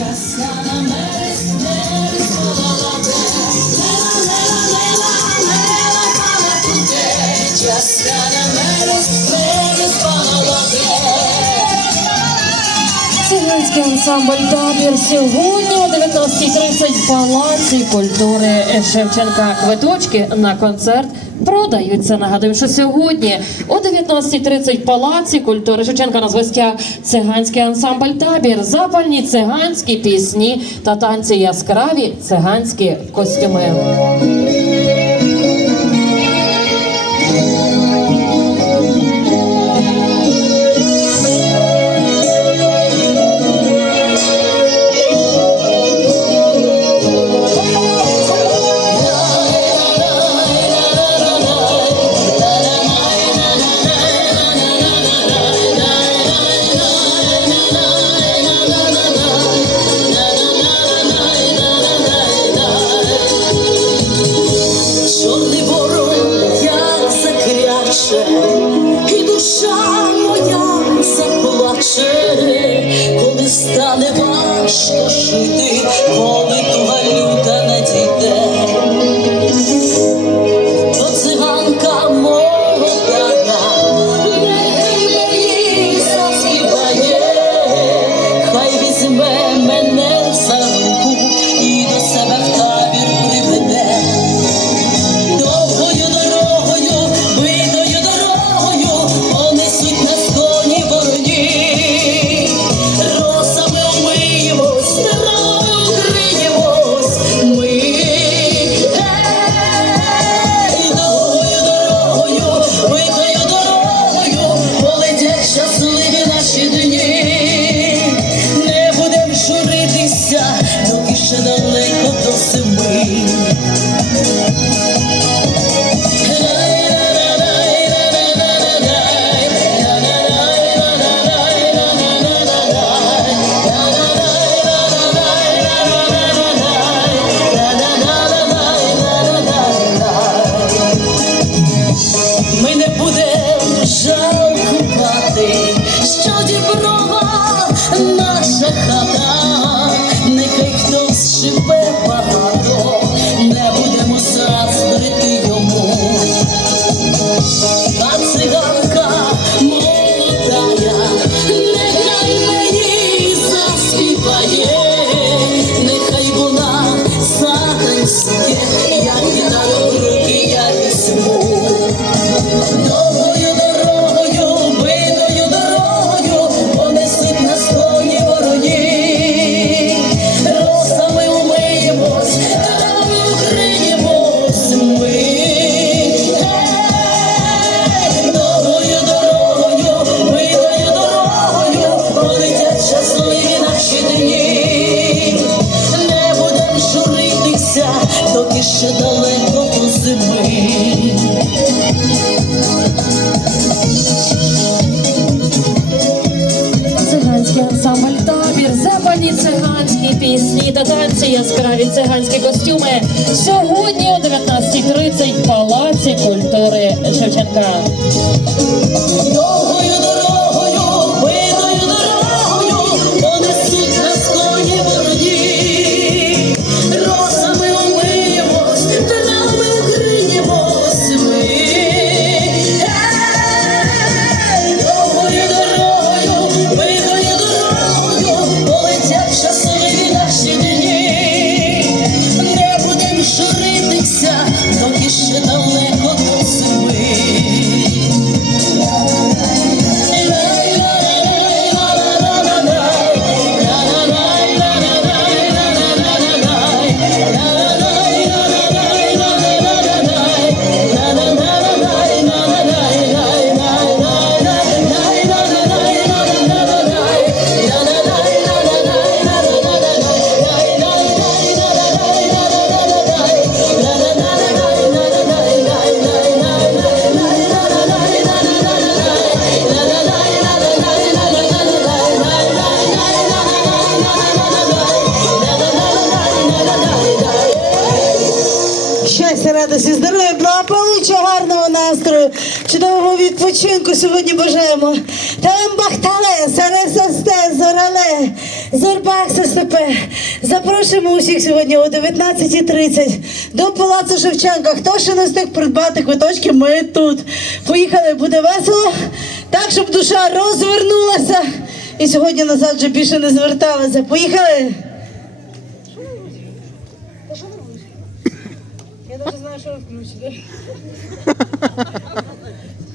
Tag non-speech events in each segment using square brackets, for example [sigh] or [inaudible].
щастя на мене. Ансамбль табір сьогодні о 19.30 в Палаці культури Шевченка. Квиточки на концерт продаються. Нагадую, що сьогодні о 19.30 в Палаці культури Шевченка на звестях циганський ансамбль табір, запальні циганські пісні та танці яскраві циганські костюми. Танці, яскраві циганські костюми. Сьогодні о 19.30 в Палаці культури Шевченка. відпочинку сьогодні бажаємо. Там бахтале, саресасте, зорале, зорбах степе. Запрошуємо усіх сьогодні о 19.30 до палацу Шевченка. Хто ще не встиг придбати квиточки? Ми тут. Поїхали, буде весело, так щоб душа розвернулася. І сьогодні назад вже більше не зверталася. Поїхали. Я даже знаю, что включили. [laughs]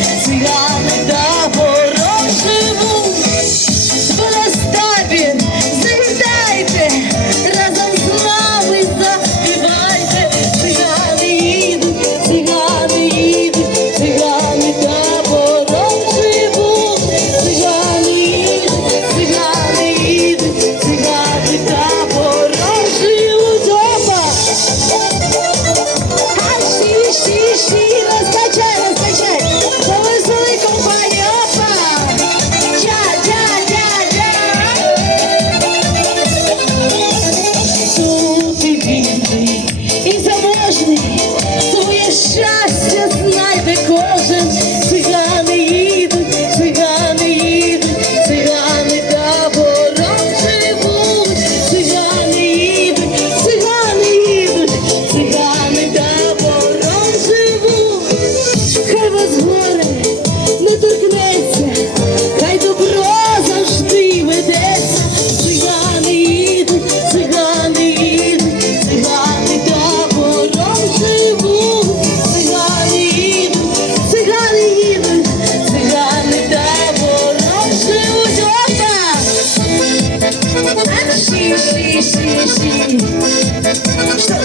Si la verdad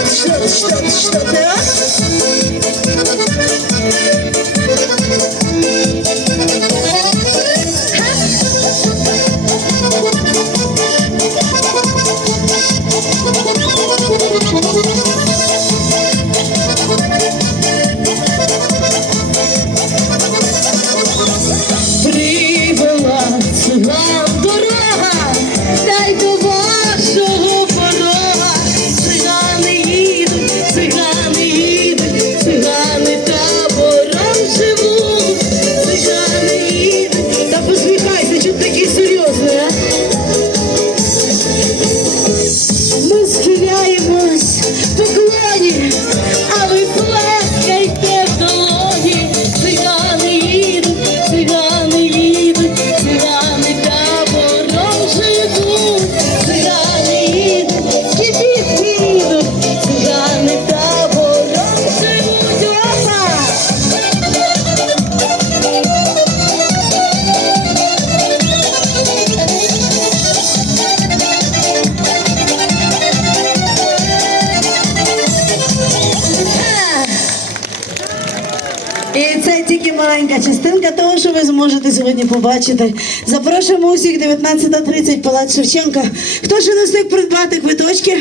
Şıt şıt şıt şıt. можете сьогодні побачити. Запрошуємо усіх 19.30 Палац Шевченка. Хто ще не встиг придбати квиточки?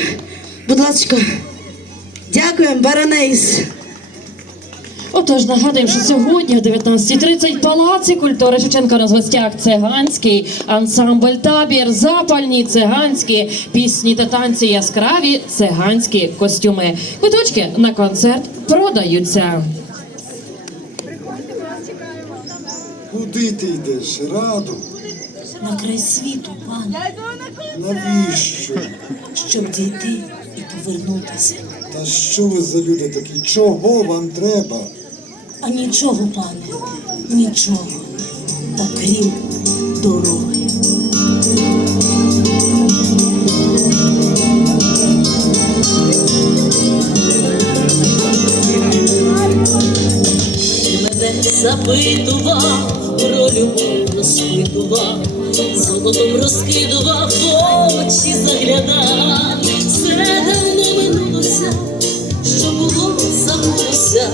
Будь ласка, дякуємо, Баранейс. Отож, нагадуємо, що сьогодні о 19.30 палаці культури Шевченка на звостях циганський ансамбль табір, запальні циганські пісні та танці, яскраві циганські костюми. Квиточки на концерт продаються. Куди ти йдеш, раду? На край світу, пане. Навіщо? Щоб дійти і повернутися. Та що ви за люди такі? Чого вам треба? А нічого, пане, нічого, окрім дороги. Мене запитував. Золотом розкидував очі загляда. Все давно минулося, що було забулося,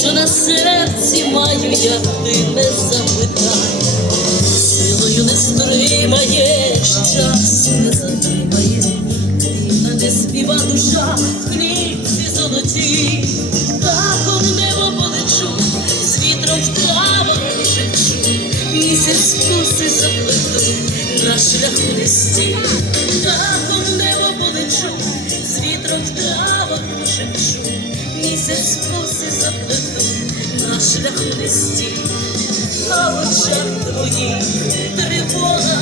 що на серці маю, як ти не запитай. Силою не стримаєш, часу не затримає, Вільна не співа душа в клітці золоті, Птахом в небо полечу, з вітром в травах шепчу, місяць коси заплету на шляху листі, Птахом в небо полечу, з вітром в травах шепчу, місяць коси заплету на шляху листі. На очах твоїх тривога